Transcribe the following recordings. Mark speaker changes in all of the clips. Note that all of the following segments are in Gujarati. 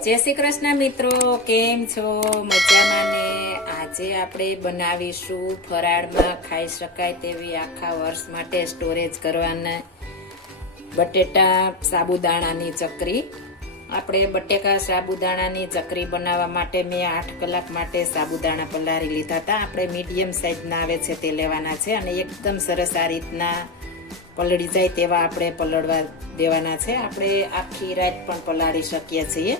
Speaker 1: જય શ્રી કૃષ્ણ મિત્રો, કેમ છો? મજામાં ને? આજે આપણે બનાવીશું ફરાળમાં ખાઈ શકાય તેવી આખા વર્ષ માટે સ્ટોરેજ કરવાના બટેટા સાબુદાણાની ચકરી. આપણે બટેકા સાબુદાણાની ચકરી બનાવવા માટે મેં આઠ કલાક માટે સાબુદાણા પલાળી લીધા હતા. આપણે મીડિયમ સાઇઝના આવે છે તે લેવાના છે અને એકદમ સરસ આ રીતના પલળી જાય તેવા આપણે પલળવા દેવાના છે. આપણે આખી રાત પણ પલાળી શકીએ છીએ.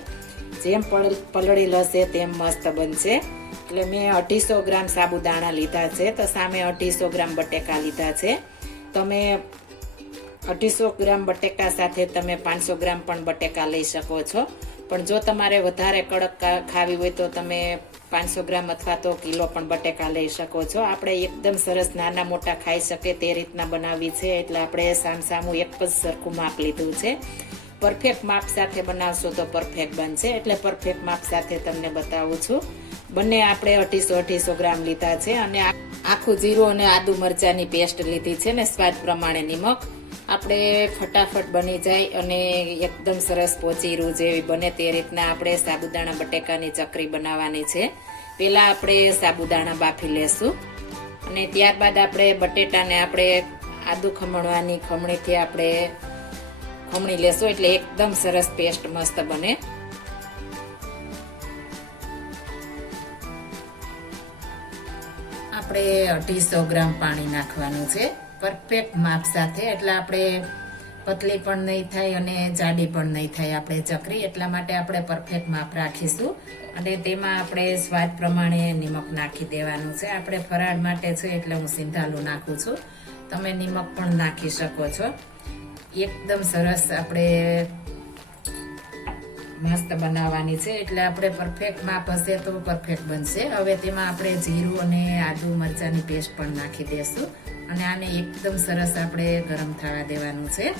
Speaker 1: જેમ પલ- પલળી લશે તેમ મસ્ત બનશે. એટલે મેં અઢીસો ગ્રામ સાબુદાણા લીધા છે તો સામે અઢીસો ગ્રામ બટેકા લીધા છે. તમે અઢીસો ગ્રામ બટેકા સાથે તમે પાંચસો ગ્રામ પણ બટેકા લઈ શકો છો. પણ જો તમારે વધારે કડક ખાવી હોય તો તમે પાંચસો ગ્રામ અથવા તો કિલો પણ બટેકા લઈ શકો છો. આપણે એકદમ સરસ નાના મોટા ખાઈ શકે તે રીતના બનાવવી છે. એટલે આપણે સામસામું એક જ સરખું માપ લીધું છે. પરફેક્ટ માપ સાથે બનાવશો તો પરફેક્ટ બનશે. એટલે પરફેક્ટ માપ સાથે તમને બતાવું છું. બંને આપણે અઢીસો અઢીસો ગ્રામ લીધા છે અને આખું જીરું અને આદુ મરચાની પેસ્ટ લીધી છે ને સ્વાદ પ્રમાણે નિમક. આપણે ફટાફટ બની જાય અને એકદમ સરસ પોચીરું જેવી બને તે રીતના આપણે સાબુદાણા બટેકાની ચકરી બનાવવાની છે. પહેલાં આપણે સાબુદાણા બાફી લેશું અને ત્યારબાદ આપણે બટેટાને આપણે આદુ ખમણવાની ખમણીથી આપણે ખમણી લેશું એટલે એકદમ સરસ પેસ્ટ મસ્ત બને. આપણે અઢીસો ગ્રામ પાણી નાખવાનું છે. પરફેક્ટ માપ સાથે. એટલે આપણે પતલી પણ નહીં થાય અને જાડી પણ નહીં થાય આપણે ચકરી. એટલા માટે આપણે પરફેક્ટ માપ રાખીશું. અને તેમાં આપણે સ્વાદ પ્રમાણે નિમક નાખી દેવાનું છે. આપણે ફરાળ માટે છે એટલે હું સિંધાલું નાખું છું. તમે નિમક પણ નાખી શકો છો. એકદમ સરસ આપણે મસ્ત બનાવવાની છે. એટલે આપણે પરફેક્ટ માપ હશે તો પરફેક્ટ બનશે. હવે તેમાં આપણે જીરું અને આદુ મરચાંની પેસ્ટ પણ નાખી દેશું. અને આને એકદમ સરસ આપણે ગરમ થવા દેવાનું છે.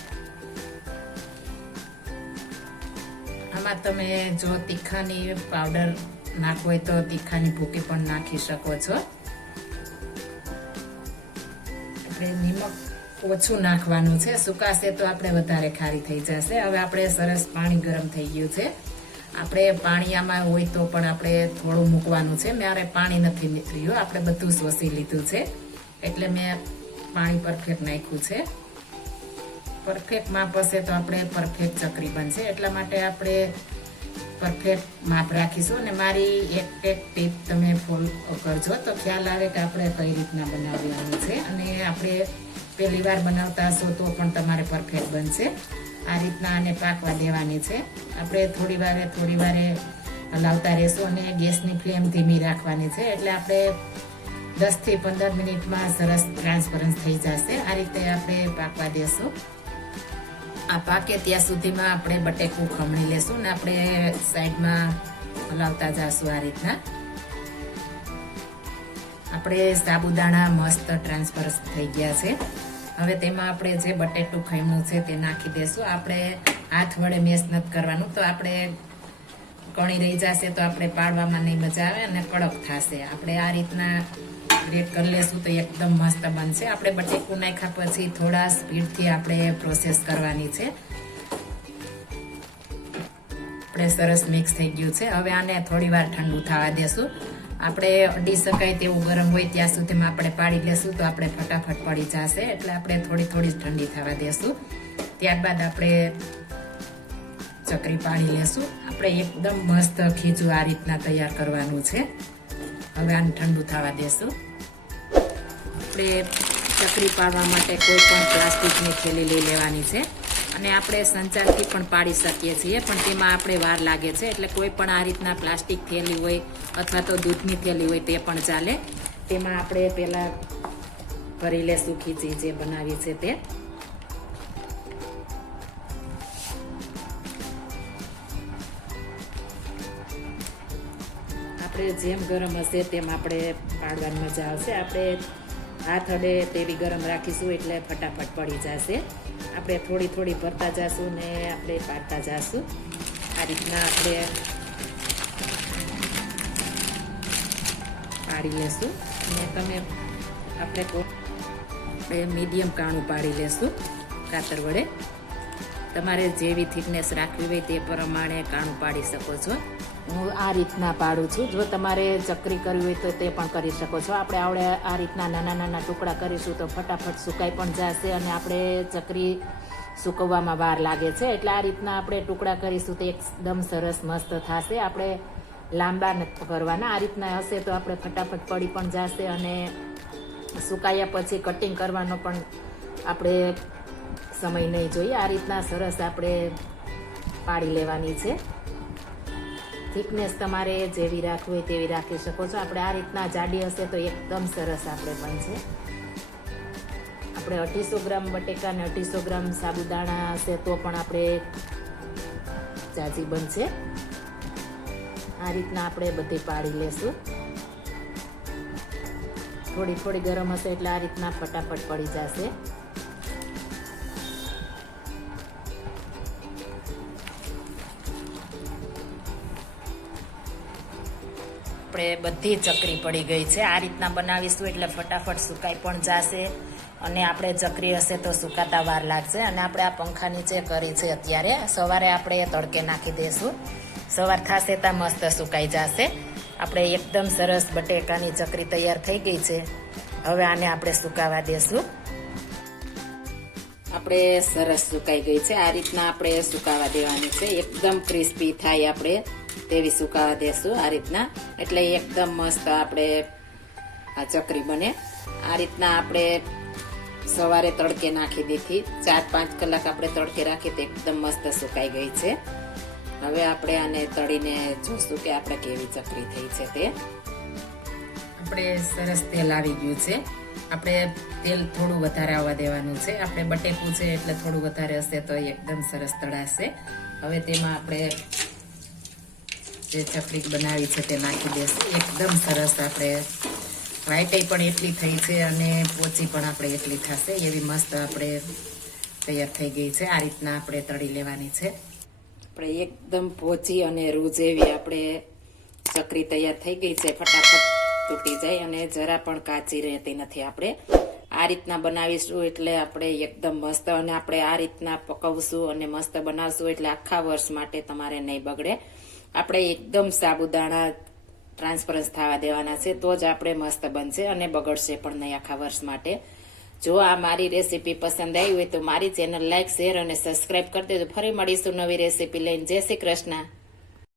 Speaker 1: આમાં તમે જો તીખાની પાવડર નાખવો હોય તો તીખાની ભૂકી પણ નાખી શકો છો. આપણે નિમક ઓછું નાખવાનું છે. સુકાશે તો આપણે વધારે ખારી થઈ જશે. હવે આપણે સરસ પાણી ગરમ થઈ ગયું છે. આપણે પાણી આમાં હોય તો પણ આપણે થોડું મૂકવાનું છે. મારે પાણી નથી નીકળ્યું. આપણે બધું શોષી લીધું છે. એટલે મેં પાણી પરફેક્ટ નાખ્યું છે. પરફેક્ટ માપ હશે તો આપણે પરફેક્ટ ચકરી બનશે. એટલા માટે આપણે પરફેક્ટ માપ રાખીશું. અને મારી એક એક ટીપ તમે ફોલો કરજો. તો ખ્યાલ આવે કે આપણે કઈ રીતના બનાવવાનું છે. અને આપણે પહેલી વાર બનાવતા હશો તો પણ તમારે પરફેક્ટ બનશે. આ રીતના આને પાકવા દેવાની છે. આપણે થોડી વારે થોડી વારે હલાવતા રહેશું અને ગેસની ફ્લેમ ધીમી રાખવાની છે. એટલે આપણે દસથી પંદર મિનિટમાં સરસ ટ્રાન્સપરન્સ થઈ જશે. આ રીતે આપણે પાકવા દેશું. આ પાકે ત્યાં સુધીમાં આપણે બટેકું ખમણી લેશું ને આપણે સાઈડમાં હલાવતા જશું આ રીતના. આપણે સાબુદાણા મસ્ત ટ્રાન્સફર થઈ ગયા છે. હવે તેમાં આપણે જે બટેટું ખમણું છે તે નાખી દેશું. આપણે હાથ વડે મેસ નથી કરવાનું, તો આપણે કણી રહી જશે તો આપણે પાડવામાં નહીં મજા આવે અને કડક થશે. આપણે આ રીતના ગ્રેટ કરી લેશું તો એકદમ મસ્ત બનશે. આપણે બટેકું નાખ્યા પછી થોડા સ્પીડથી આપણે પ્રોસેસ કરવાની છે. આપણે સરસ મિક્સ થઈ ગયું છે. હવે આને થોડી વાર ઠંડુ થવા દેશું. આપણે અડી શકાય તેવું ગરમ હોય ત્યાં સુધીમાં આપણે પાડી લેશું તો આપણે ફટાફટ પડી જશે. એટલે આપણે થોડી થોડી ઠંડી થવા દેશું. ત્યારબાદ આપણે ચકરી પાડી લેશું. આપણે એકદમ મસ્ત ખીચું આ રીતના તૈયાર કરવાનું છે. હવે આને ઠંડુ થવા દેશું. આપણે ચકરી પાડવા માટે કોઈ પણ પ્લાસ્ટિકની થેલી લઈ લેવાની છે. અને આપણે સંચારથી પણ પાડી શકીએ છીએ, પણ તેમાં આપણે વાર લાગે છે. એટલે કોઈ પણ આ રીતના પ્લાસ્ટિક થેલી હોય અથવા તો દૂધની થેલી હોય તે પણ ચાલે. તેમાં આપણે પહેલાં ભરી લેશું ખીચી જે બનાવી છે તે. આપણે જેમ ગરમ હશે તેમ આપણે પાડવાની મજા આવશે. આપણે હાથ અડે તેવી ગરમ રાખીશું એટલે ફટાફટ પડી જશે. આપણે થોડી થોડી ભરતા જશું ને આપણે પાડતા જશું. આ રીતના આપણે પાડી લેશું ને તમે આપણે મીડિયમ કાણું પાડી લેશું કાતર વડે. તમારે જેવી થિકનેસ રાખવી હોય તે પ્રમાણે કાણું પાડી શકો છો. હું આ રીતના પાડું છું. જો તમારે ચકરી કરવી હોય તો તે પણ કરી શકો છો. આપણે આવડે આ રીતના નાના નાના ટુકડા કરીશું તો ફટાફટ સુકાઈ પણ જશે અને આપણે ચકરી સુકવવામાં વાર લાગે છે. એટલે આ રીતના આપણે ટુકડા કરીશું તો એકદમ સરસ મસ્ત થશે. આપણે લાંબા નથી કરવાના. આ રીતના હશે તો આપણે ફટાફટ પડી પણ જશે અને સુકાયા પછી કટિંગ કરવાનો પણ આપણે સમય નહીં જોઈએ. આ રીતના સરસ આપણે પાડી લેવાની છે. થિકનેસ તમારે જેવી રાખવી હોય તેવી રાખી શકો છો. આપણે આ રીતના જાડી હશે તો એકદમ સરસ આપણે બનશે આપણે અઢીસો ગ્રામ બટેકા અને અઢીસો ગ્રામ સાબુદાણા હશે તો પણ આપણે જાજી બનશે આ રીતના આપણે બધી પાડી લેશું. થોડી થોડી ગરમ હશે એટલે આ રીતના ફટાફટ પડી જશે. આપણે બધી ચકરી પડી ગઈ છે. આ રીતના બનાવીશું એટલે ફટાફટ સુકાઈ પણ જશે અને આપણે ચકરી હશે તો સુકાતા વાર લાગશે. અને આપણે આ પંખા નીચે કરી છે અત્યારે, સવારે આપણે તડકે નાખી દઈશું સવાર થશે ત્યાં મસ્ત સુકાઈ જશે. આપણે એકદમ સરસ બટેકાની ચકરી તૈયાર થઈ ગઈ છે. હવે આને આપણે સુકાવા દેશું. આપણે સરસ સુકાઈ ગઈ છે. આ રીતના આપણે સુકાવા દેવાની છે. એકદમ ક્રિસ્પી થાય આપણે. તેવી સુકાવા દેશું આ રીતના. એટલે એકદમ મસ્ત આપણે આ ચકરી બને. આ રીતના આપણે સવારે તડકે નાખી દીધી. ચાર પાંચ કલાક આપણે તડકે રાખી તો એકદમ મસ્ત સુકાઈ ગઈ છે. હવે આપણે આને તળીને જોશું કે આપણે કેવી ચકરી થઈ છે તે. આપણે સરસ તેલ આવી ગયું છે. આપણે તેલ થોડું વધારે આવવા દેવાનું છે. આપણે બટેકું છે એટલે થોડું વધારે હશે તો એકદમ સરસ તળાશે. હવે તેમાં આપણે જે ચકરી બનાવી છે તે નાખી દેશું. એકદમ સરસ આપણે વ્હાઈટ પણ એટલી થઈ છે અને પોચી પણ આપણે એટલી થશે. એવી મસ્ત આપણે તૈયાર થઈ ગઈ છે. આ રીતના આપણે તળી લેવાની છે. આપણે એકદમ પોચી અને રૂજ એવી આપણે ચકરી તૈયાર થઈ ગઈ છે. ફટાફટ તૂટી જાય અને જરા પણ કાચી રહેતી નથી આપણે. આ રીતના બનાવીશું એટલે આપણે એકદમ મસ્ત અને આપણે આ રીતના પકવશું અને મસ્ત બનાવશું એટલે આખા વર્ષ માટે તમારે નહીં બગડે. આપણે એકદમ સાબુદાણા ટ્રાન્સપરન્સ થવા દેવાના છે, તો જ આપણે મસ્ત બનશે અને બગડશે પણ નહીં આખા વર્ષ માટે. જો આ મારી રેસીપી પસંદ આવી હોય તો મારી ચેનલ લાઇક શેર અને સબસ્ક્રાઇબ કરી દેજો. ફરી મળીશું નવી રેસીપી લઈને. જય શ્રી કૃષ્ણ.